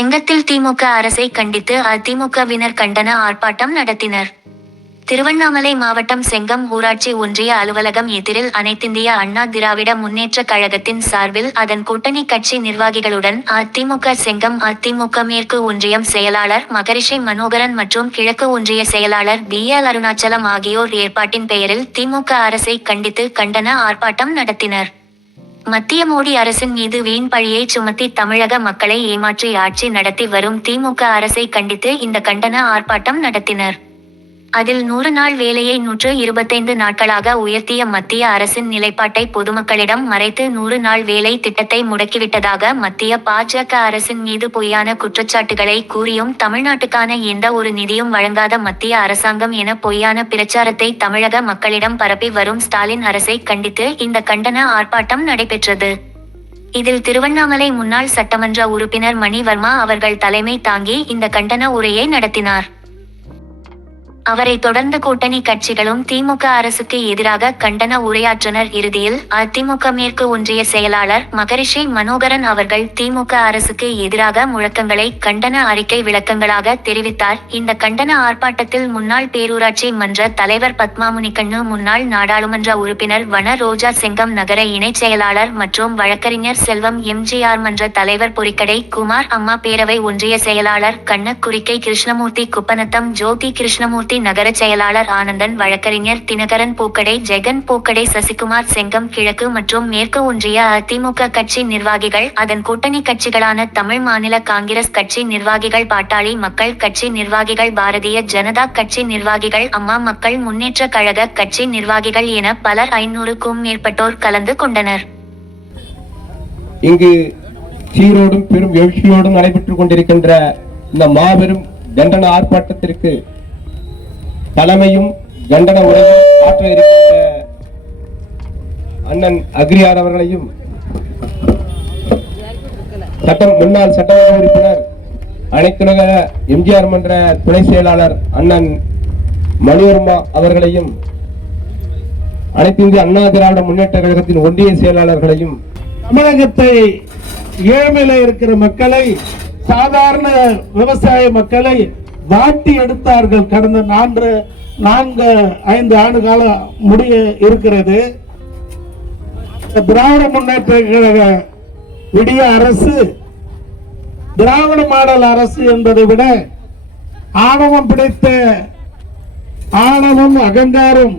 செங்கத்தில் திமுக அரசை கண்டித்து அதிமுகவினர் கண்டன ஆர்ப்பாட்டம் நடத்தினர். திருவண்ணாமலை மாவட்டம் செங்கம் ஊராட்சி ஒன்றிய அலுவலகம் எதிரில் அனைத்திந்திய அண்ணா திராவிட முன்னேற்றக் கழகத்தின் சார்பில் அதன் கூட்டணி கட்சி நிர்வாகிகளுடன் அதிமுக செங்கம் அதிமுக மேற்கு ஒன்றியம் செயலாளர் மகரிஷி மனோகரன் மற்றும் கிழக்கு ஒன்றிய செயலாளர் பி எல் அருணாச்சலம் ஆகியோர் ஏற்பாட்டின் பெயரில் திமுக அரசை கண்டித்து கண்டன ஆர்ப்பாட்டம் நடத்தினர். மத்திய மோடி அரசின் மீது வீண் பழியை சுமத்தி தமிழக மக்களை ஏமாற்றி ஆட்சி நடத்தி வரும் திமுக அரசை கண்டித்து இந்த கண்டன ஆர்ப்பாட்டம் நடத்தினர். அதில் நூறு நாள் வேலையை நூற்று இருபத்தைந்து நாட்களாக உயர்த்திய மத்திய அரசின் நிலைப்பாட்டை பொதுமக்களிடம் மறைத்து நூறு நாள் வேலை திட்டத்தை முடக்கிவிட்டதாக மத்திய பாஜக அரசின் மீது பொய்யான குற்றச்சாட்டுகளை கூறியும் தமிழ்நாட்டுக்கான எந்த ஒரு நிதியும் வழங்காத மத்திய அரசாங்கம் என பொய்யான பிரச்சாரத்தை தமிழக மக்களிடம் பரப்பி வரும் ஸ்டாலின் அரசை கண்டித்து இந்த கண்டன ஆர்ப்பாட்டம் நடைபெற்றது. இதில் திருவண்ணாமலை முன்னாள் சட்டமன்ற உறுப்பினர் மணிவர்மா அவர்கள் தலைமை தாங்கி இந்த கண்டன உரையை நடத்தினார். அவரை தொடர்ந்து கூட்டணி கட்சிகளும் திமுக அரசுக்கு எதிராக கண்டன உரையாற்றினர். இறுதியில் அதிமுக மேற்கு ஒன்றிய செயலாளர் மகரிஷி மனோகரன் அவர்கள் திமுக அரசுக்கு எதிராக முழக்கங்களை கண்டன அறிக்கை விளக்கங்களாக தெரிவித்தார். இந்த கண்டன ஆர்ப்பாட்டத்தில் முன்னாள் பேரூராட்சி மன்ற தலைவர் பத்மாமுனிகண்ணு முன்னாள் நாடாளுமன்ற உறுப்பினர் வன ரோஜா செங்கம் நகர இணைச் செயலாளர் மற்றும் வழக்கறிஞர் செல்வம் எம்ஜிஆர் மன்ற தலைவர் பொறிக்கடை குமார் அம்மா பேரவை ஒன்றிய செயலாளர் கண்ணக்குறிக்கை கிருஷ்ணமூர்த்தி குப்பநத்தம் ஜோதி கிருஷ்ணமூர்த்தி நகர செயலாளர் ஆனந்தன் வழக்கறிஞர் தினகரன் பூக்கடை ஜெகன் பூக்கடை சசிகுமார் செங்கம் கிழக்கு மற்றும் மேற்கு ஒன்றிய அதிமுக கட்சி நிர்வாகிகள் அதன் கூட்டணி கட்சிகளான தமிழ் மாநில காங்கிரஸ் கட்சி நிர்வாகிகள் பாட்டாளி மக்கள் கட்சி நிர்வாகிகள் பாரதிய ஜனதா கட்சி நிர்வாகிகள் அம்மா மக்கள் முன்னேற்ற கழக கட்சி நிர்வாகிகள் என பலர் ஐநூறுக்கும் மேற்பட்டோர் கலந்து கொண்டனர். இங்கு சீரோடும் பெரும் எழுச்சியோடும் நடைபெற்றுக் கொண்டிருக்கின்ற இந்த மாபெரும் கண்டன ஆர்ப்பாட்டத்திற்கு தலைமையும் கண்டன உரையும் ஆற்ற இருக்கின்ற அண்ணன் அக்ரியார் அவர்களையும் சட்டம் முன்னாள் சட்டமன்ற உறுப்பினர் அனைத்துலக எம்ஜிஆர் மன்ற துணை செயலாளர் அண்ணன் மணிவர்மா அவர்களையும் அனைத்து இந்திய அண்ணா திராவிட முன்னேற்ற கழகத்தின் ஒன்றிய செயலாளர்களையும் தமிழகத்தை ஏழ்மையில இருக்கிற மக்களை சாதாரண விவசாய மக்களை வாட்டி எடுத்தார்கள். கடந்த நான்கு நான்கு ஐந்து ஆண்டு காலம் முடிய இருக்கிறது திராவிட முன்னேற்ற கழக விடிய அரசு திராவிட மாடல் அரசு என்பதை விட ஆணவம் பிடித்த ஆணவம் அகங்காரம்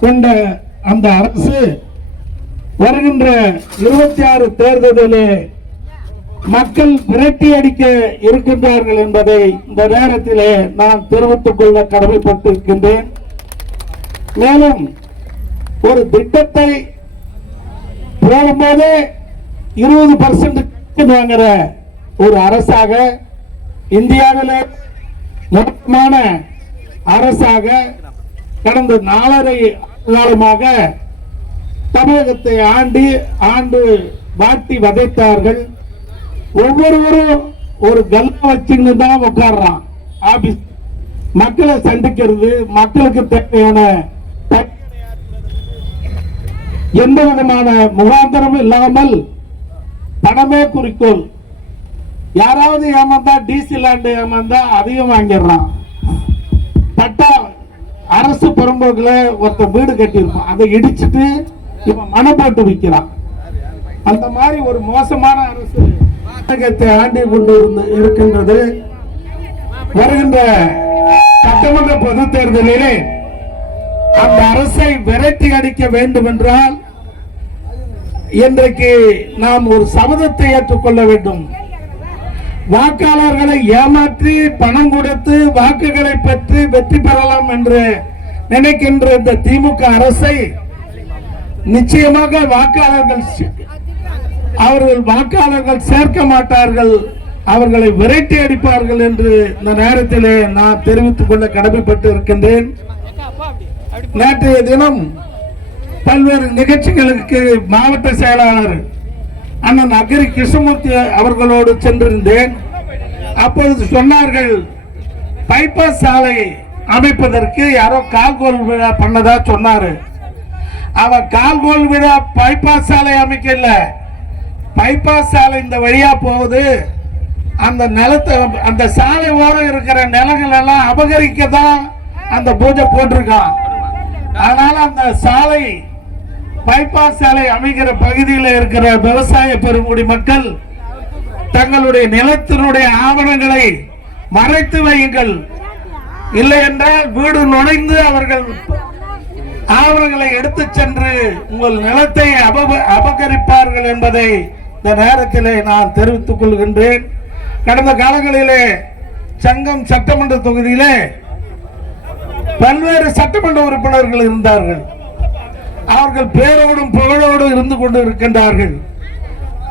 கொண்ட அந்த அரசு வருகின்ற இருபத்தி ஆறு தேர்தலிலே மக்கள் விரட்டி அடிக்க இருக்கின்றார்கள் என்பதை இந்த நேரத்திலே நான் தெரிவித்துக் கொள்ள கடமைப்பட்டிருக்கின்றேன். மேலும் ஒரு திட்டத்தை போகும்போதே இருபது பர்சன்ட் வாங்குற ஒரு அரசாக இந்தியாவிலே மொத்தமான அரசாக கடந்த நாலரை காலமாக தமிழகத்தை ஆண்டி ஆண்டு வாட்டி வதைத்தார்கள். ஒவ்வொருவரும் ஒரு கல்லா வச்சுன்னு தான் உட்கார்றான் ஆபீஸ் மக்களை சந்திக்கிறது மக்களுக்கு தேவையான எந்த விதமான முகாந்திரமும் இல்லாமல் பணமே குறிக்கோள். யாராவது ஏமாந்தா டிசி லேண்ட் ஏமாந்தா அதையும் வாங்கிடுறான். பட்டா அரசு புறம்போக்குல ஒருத்தன் வீடு கட்டியிருப்பான். அதை இடிச்சிட்டு இவன் மனம் போட்டு விற்கிறான் அந்த மாதிரி ஒரு மோசமான அரசு தமிழகத்தை ஆண்டி கொண்டு இருக்கின்றது. வருகின்ற சட்டமன்ற பொது தேர்தலிலே அந்த அரசை விரட்டி அடிக்க வேண்டும் என்றால் இன்றைக்கு நாம் ஒரு சபதத்தை ஏற்றுக்கொள்ள வேண்டும். வாக்காளர்களை ஏமாற்றி பணம் கொடுத்து வாக்குகளை பெற்று வெற்றி பெறலாம் என்று நினைக்கின்ற இந்த திமுக அரசை நிச்சயமாக வாக்காளர்கள் அவர்கள் வாக்காளர்கள் சேர்க்க மாட்டார்கள் அவர்களை விரட்டி அடிப்பார்கள் என்று இந்த நேரத்திலே நான் தெரிவித்துக் கொள்ள கடமைப்பட்டு இருக்கின்றேன் நேற்றைய தினம் பல்வேறு நிகழ்ச்சிகளுக்கு மாவட்ட செயலாளர் அண்ணன் அக்ரி கிருஷ்ணமூர்த்தி அவர்களோடு சென்றிருந்தேன். அப்பொழுது சொன்னார்கள் பைபாஸ் சாலை அமைப்பதற்கு யாரோ கால்கோல் விழா பண்ணதா சொன்னாரு. அவர் கால்கோல் விழா பைபாஸ் சாலை அமைக்கல. பைபாஸ் சாலை இந்த வழியா போகுது. அந்த நிலத்தை அந்த சாலை ஓரம் இருக்கிற நிலங்கள் எல்லாம் அபகரிக்க தான் அந்த பூஜை போட்டிருக்கான். அதனால அந்த சாலை பைபாஸ் சாலை அமைகிற பகுதியில் இருக்கிற விவசாய பெருங்குடி மக்கள் தங்களுடைய நிலத்தினுடைய ஆவணங்களை மறைத்து வையுங்கள். இல்லை என்றால் வீடு நுழைந்து அவர்கள் ஆவணங்களை எடுத்து சென்று உங்கள் நிலத்தை அபக- அபகரிப்பார்கள் என்பதை இந்த நேரத்திலே நான் தெரிவித்துக் கொள்கின்றேன். கடந்த காலங்களிலே சங்கம் சட்டமன்ற தொகுதியிலே பல்வேறு சட்டமன்ற உறுப்பினர்கள் இருந்தார்கள். அவர்கள் பேரோடும் புகழோடும் இருந்து கொண்டு இருக்கின்றார்கள்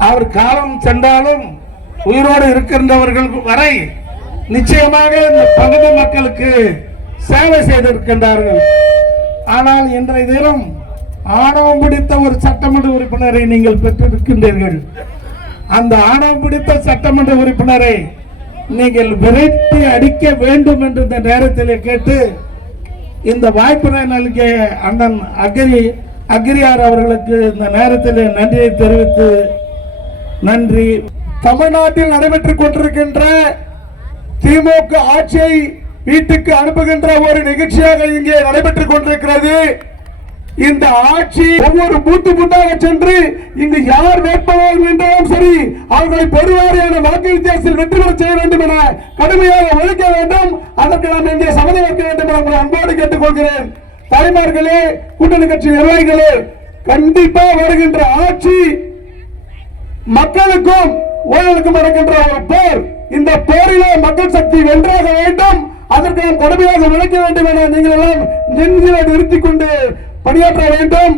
அவர் காலம் சென்றாலும் உயிரோடு இருக்கின்றவர்கள் வரை நிச்சயமாக இந்த பகுதி மக்களுக்கு சேவை செய்திருக்கின்றார்கள். ஆனால் இன்றைய தினம் ஆணவம் பிடித்த ஒரு சட்டமன்ற உறுப்பினரை நீங்கள் பெற்றிருக்கின்றீர்கள். அந்த ஆணவம் பிடித்த சட்டமன்ற உறுப்பினரை நீங்கள் விரட்டி அடிக்க வேண்டும் என்று இந்த நேரத்தில் கேட்டு இந்த வாய்ப்பினை நல்கிய அண்ணன் அக்ரி அக்ரியார் அவர்களுக்கு இந்த நேரத்தில் நன்றியை தெரிவித்து நன்றி. தமிழ்நாட்டில் நடைபெற்றுக் கொண்டிருக்கின்ற திமுக ஆட்சியை வீட்டுக்கு அனுப்புகின்ற ஒரு நிகழ்ச்சியாக இங்கே நடைபெற்றுக் கொண்டிருக்கிறது. இந்த ஆட்சி ஒவ்வொரு பூத்து பூத்தாக சென்று இங்கு யார் வேட்பாளர் என்றாலும் சரி அவர்களை பெருவாரியான வாக்கு வித்தியாசத்தில் வெற்றி பெற செய்ய வேண்டும் என கடுமையாக ஒழிக்க வேண்டும். அதற்கு நாம் இங்கே சம்மதம் வைக்க வேண்டும் என உங்களை அன்போடு கேட்டுக்கொள்கிறேன். தலைமார்களே கூட்டணி கட்சி நிர்வாகிகளே கண்டிப்பா வருகின்ற ஆட்சி மக்களுக்கும் ஊழலுக்கும் நடக்கின்ற ஒரு போர். இந்த போரிலே மக்கள் சக்தி வென்றாக வேண்டும். அதற்கு நாம் கடுமையாக உழைக்க வேண்டும் என நீங்கள் எல்லாம் நெஞ்சில நிறுத்திக் கொண்டு பணியாற்ற வேண்டும்.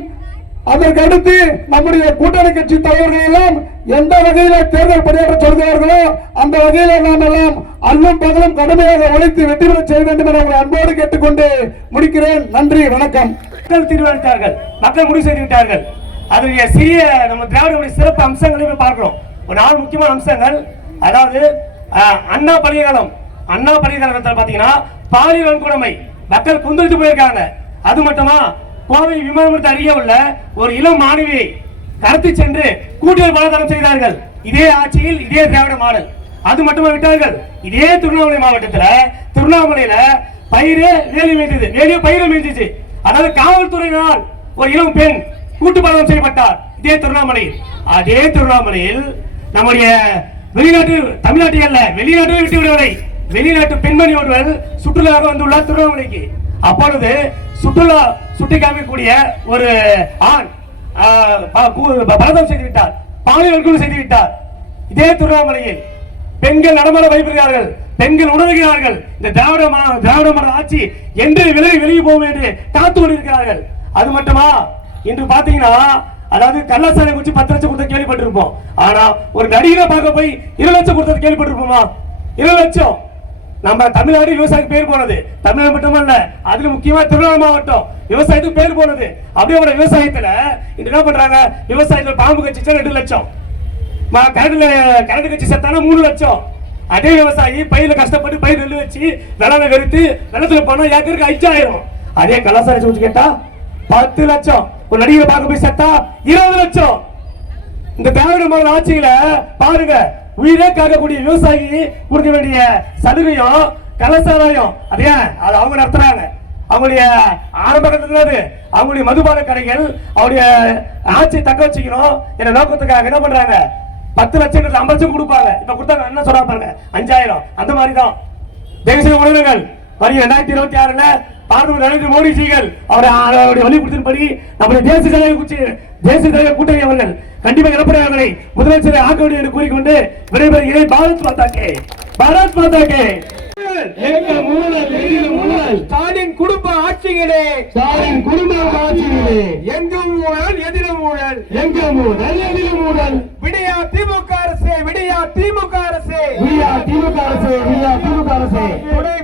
அதற்கடுத்து நம்முடைய கூட்டணி கட்சி தலைவர்கள் எல்லாம் எந்த வகையில தேர்தல் பணியாற்ற சொல்கிறார்களோ அந்த வகையில நாம் எல்லாம் அல்லும் பகலும் கடுமையாக உழைத்து வெற்றி பெற செய்ய வேண்டும் என உங்களை அன்போடு கேட்டுக்கொண்டு முடிக்கிறேன். நன்றி வணக்கம். மக்கள் தீர்மானித்தார்கள். மக்கள் முடிவு செய்து விட்டார்கள் அதனுடைய சிறிய நம்ம திராவிட சிறப்பு அம்சங்களையும் பார்க்கிறோம். ஒரு நாலு முக்கியமான அம்சங்கள். அதாவது அஹ், அண்ணா பல்கலைக்கழகம். அண்ணா பல்கலைக்கழகத்தில் பார்த்தீங்கன்னா பாலியல் வன்கொடுமை. மக்கள் குந்தளித்து போயிருக்காங்க. அது மட்டுமா? கோவை விமான அருகே உள்ள ஒரு இளம் மாணவியை கடத்தி சென்று கூட்டியல் பலாதாரம் செய்தார்கள். இதே ஆட்சியில் இதே திராவிட மாடல். அது மட்டுமா விட்டார்கள். இதே திருவண்ணாமலை மாவட்டத்தில் திருவண்ணாமலையில பயிரே வேலி மேய்ந்தது. வேலியோ பயிரை மேய்ஞ்சிச்சு. அதாவது காவல்துறையினால் ஒரு இளம் பெண் கூட்டு பலாதாரம் செய்யப்பட்டார். இதே திருவண்ணாமலையில். அதே திருவண்ணாமலையில் நம்முடைய வெளிநாட்டு தமிழ்நாட்டில் அல்ல வெளிநாட்டை விட்டு விடுவதை வெளிநாட்டு பெண்மணி ஒருவர் சுற்றுலாவாக வந்துள்ளார் திருவண்ணாமலைக்கு. அப்பொழுது சுற்றுலா சுட்டி காமிக்கக்கூடிய ஒரு ஆண் ஆஹ், பலதம் செய்து விட்டார். பாலியல் வன்கொடுமை செய்து விட்டார். இதே திருவண்ணாமலையில் பெண்கள் நடமாட வைப்பிருக்கிறார்கள் பெண்கள் உணர்கிறார்கள். இந்த திராவிட திராவிட மர ஆட்சி என்று விலகி வெளியே போகும் என்று காத்து கொண்டிருக்கிறார்கள். அது மட்டுமா? இன்று பாத்தீங்கன்னா அதாவது கள்ளசாலை குச்சி பத்து லட்சம் கொடுத்த கேள்விப்பட்டிருப்போம். ஆனா ஒரு நடிகரை பார்க்க போய் இரு லட்சம் கொடுத்தது கேள்விப்பட்டிருப்போமா? இரு லட்சம். நம்ம தமிழ்நாடு விவசாயிக்கு பேர் போனது. தமிழ்நாடு மட்டுமல்ல அதுல முக்கியமா திருவண்ணாமலை மாவட்டம். விவசாயத்துக்கு பேர் போனது. அப்படியே ஒரு விவசாயத்துல இன்று என்ன பண்றாங்க? விவசாயத்துல பாம்பு கட்சிச்சா ரெண்டு லட்சம். மா- கரண்ட்ல கரண்ட் கட்சி செத்தானா மூணு லட்சம். அதே விவசாயி பயிர்ல கஷ்டப்பட்டு பயிர் நெல் வச்சு வெள்ளத்தை வெறுத்து வெள்ளத்துல போனா ஏக்கருக்கு அஞ்சாயிரம். அதே கலாசார வச்சு கேட்டா பத்து லட்சம். ஒரு நடிகரை பார்க்க போய் செத்தா இருபது லட்சம். இந்த திராவிட மாடல் ஆட்சியில பாருங்க உயிரே காக்கக்கூடிய விவசாயி கொடுக்க வேண்டிய சலுகையும் கலசாராயம் அதே அது அவங்க நடத்துறாங்க. அவங்களுடைய ஆரம்ப கட்டத்தில் அது அவங்களுடைய மதுபான கடைகள் அவருடைய ஆட்சியை தக்க வச்சுக்கணும் என்ற நோக்கத்துக்காக என்ன பண்றாங்க? பத்து லட்சம் ஐம்பது லட்சம் கொடுப்பாங்க. இப்ப கொடுத்தாங்க. என்ன சொல்றா பாருங்க. அஞ்சாயிரம். அந்த மாதிரி தான் தேசிய உணவுகள் வரி ரெண்டாயிரத்தி இருபத்தி ஆறுல பாரத நரேந்திர மோடிஜிகள் அவரை அவருடைய வலியுறுத்தின்படி நம்முடைய தேசிய தலைவர் குச்சி தேசிய தலைவர் கூட்டணி அவர்கள் கண்டிப்பாக இழப்படை அவர்களை முதலமைச்சரை ஆக்க வேண்டும் என்று கூறிக்கொண்டு விடைபெறுகிறேன் பாரத் மாதாக்கே பாரத் மாதாக்கே ஸ்டாலின் குடும்ப ஆட்சிகளே ஸ்டாலின் குடும்ப ஆட்சியிலே. எங்கும் ஊழல் எதிலும் ஊழல். எங்கள் ஊழல் எதிலும் ஊழல். விடியா திமுக அரசே விடியா திமுக அரசே. விடியா திமுக அரசு விடியா திமுக அரசு. துணை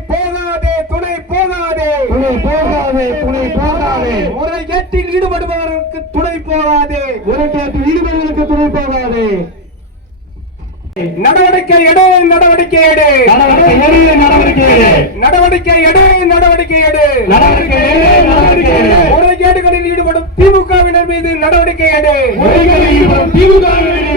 போகாதே துணை போகாதே. முறைகேட்டில் ஈடுபடுபவர்களுக்கு துணை போகாதே. உனக்கு ஈடுபடுவதற்கு துணை போகாதே. நடவடிக்கை எடு நடவடிக்கை எடு. நடவடிக்கை எடு நடவடிக்கை எடு. நடவடிக்கை எடு நடவடிக்கை எடு. நடவடிக்கை எடு நடவடிக்கை எடு. முறைகேடுகளில் ஈடுபடும் திமுகவினர் மீது நடவடிக்கை எடு. முறைகளில் ஈடுபடும் திமுக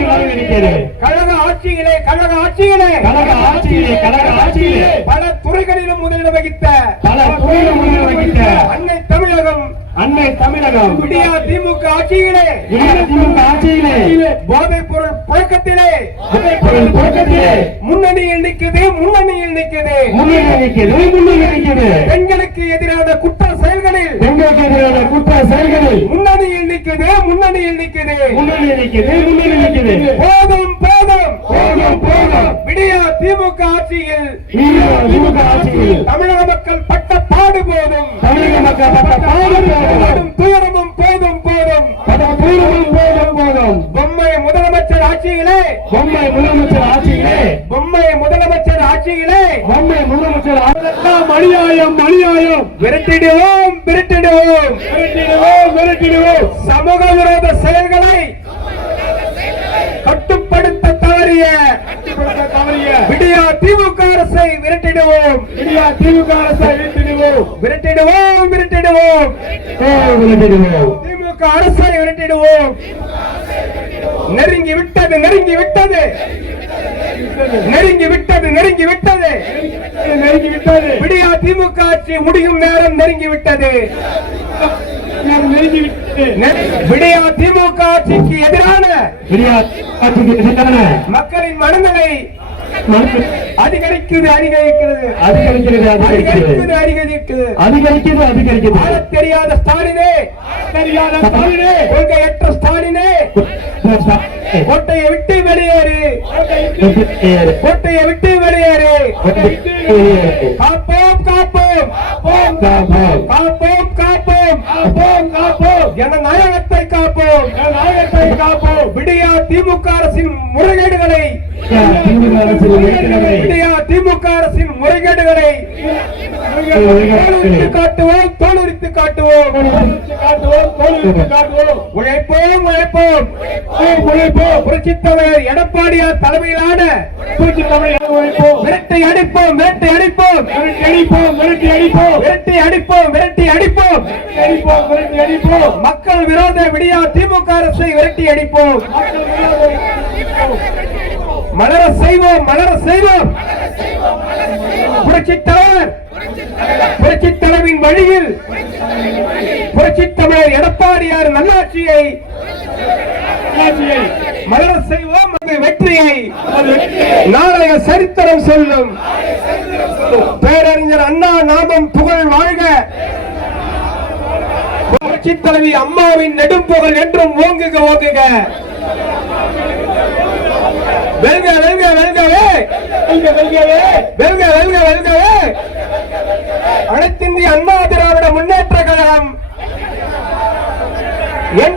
கழக ஆட்சியிலே கழக ஆட்சியிலே. கழக ஆட்சியிலே கழக ஆட்சியிலே. பல துறைகளிலும் முதலிடம் வகித்த பல துறையில் முன்னிலை வகித்த அன்னை தமிழகம். விடியா திமுக ஆட்சியிலே. திமுக ஆட்சியிலே. போதைப் பொருள் புழக்கத்திலே. பொருள் புழக்கத்திலே. முன்னணியில் நிற்குது முன்னணியில் நிற்குது முன்னிலை நிற்கிறது முன்னிலை நிற்கிறது பெண்களுக்கு எதிரான குற்ற செயல்களில். பெண்களுக்கு எதிரான குற்ற செயல்களில். முன்னணியில் நிற்குது முன்னணியில் நிற்குது நிற்கிறது போதும் போதும் போதும் போதும் விடியா திமுக ஆட்சியில் திமுக ஆட்சியில். தமிழக மக்கள் பட்ட பாடு போதும் தமிழக மக்கள் பட்ட பாடு போதும் துயரமும் போதும் போதும். தூரமும் போதும் போதும். பொம்மை முதலமைச்சர் ஆட்சியிலே. பொம்மை முதலமைச்சர் ஆட்சியிலே. பொம்மை முதலமைச்சர் ஆட்சியிலே. பொம்மை முதலமைச்சர் அதெல்லாம் அநியாயம் அநியாயம். விரட்டிடுவோம் விரட்டிடுவோம். விரட்டிடுவோம் விரட்டிடுவோம். சமூக விரோத செயல்களை திமுக அரசை விரட்டிடுவோம். இந்தியா திமுக அரசை விரட்டிடுவோம். விரட்டிடுவோம் விரட்டிடுவோம். விரட்டிடுவோம். திமுக அரசை விரட்டிடுவோம். நெருங்கி விட்டது நெருங்கி விட்டது நெருங்கி விட்டது நெருங்கி விட்டது நெருங்கி விட்டது விடியா திமுக ஆட்சி முடியும் நேரம் நெருங்கி விட்டது விடியா திமுக ஆட்சிக்கு எதிரான மக்களின் மனநிலை 没。அதிகரிக்கிறது அதிகரிக்கிறது. அதிகரிக்குது அதிகரிக்கிறது அதிகரிக்குது அதிகரிக்கிறது. அதிகரிக்கிறது ஆளத் தெரியாத ஸ்டாலினே. தெரியாத ஸ்டாலினே. கொள்கையற்ற ஸ்டாலினே. கோட்டையை விட்டு வெளியேறு. கோட்டையை விட்டு வெளியேறு. காப்போம் காப்போம். காப்போம். காப்போம் காப்போம். ஜனநாயகத்தை காப்போம். நாயகத்தை காப்போம். விடியா திமுக அரசின் முறைகேடுகளை. திமுக அரசின் முறைகேடுகளை. விடியா திமுக அரசின் முறைகேடுகளை காட்டுவோம் தோலுரித்து காட்டுவோம். உழைப்போம் உழைப்போம். உழைப்போம் புரட்சித்தலைவர் எடப்பாடியார் தலைமையிலான விரட்டை அடிப்போம் விரட்டை அடிப்போம். அடிப்போம் விரட்டி அடிப்போம். விரட்டி அடிப்போம் விரட்டி அடிப்போம். அடிப்போம் விரட்டி அடிப்போம். மக்கள் விரோத விடியா திமுக அரசை விரட்டி அடிப்போம். மலர செய்வோம் மலர செய்வோம். புரட்சி தலைவர் புரட்சித் தலைவின் வழியில் புரட்சித் தமிழர் எடப்பாடியார் நல்லாட்சியை மலர செய்வோம் அந்த வெற்றியை. நாளைய சரித்திரம் சொல்லும். பேரறிஞர் அண்ணா நாமம் புகழ் வாழ்க. புரட்சி தலைவி அம்மாவின் நெடும் புகழ் என்றும் ஓங்குக ஓங்குக. வெல்க வெல்க வெல்கவே. வெல்க வெல்கவே. வெல்க வெல்க வெல்கவே. அனைத்திந்திய அண்ணா திராவிட முன்னேற்ற கழகம். என்று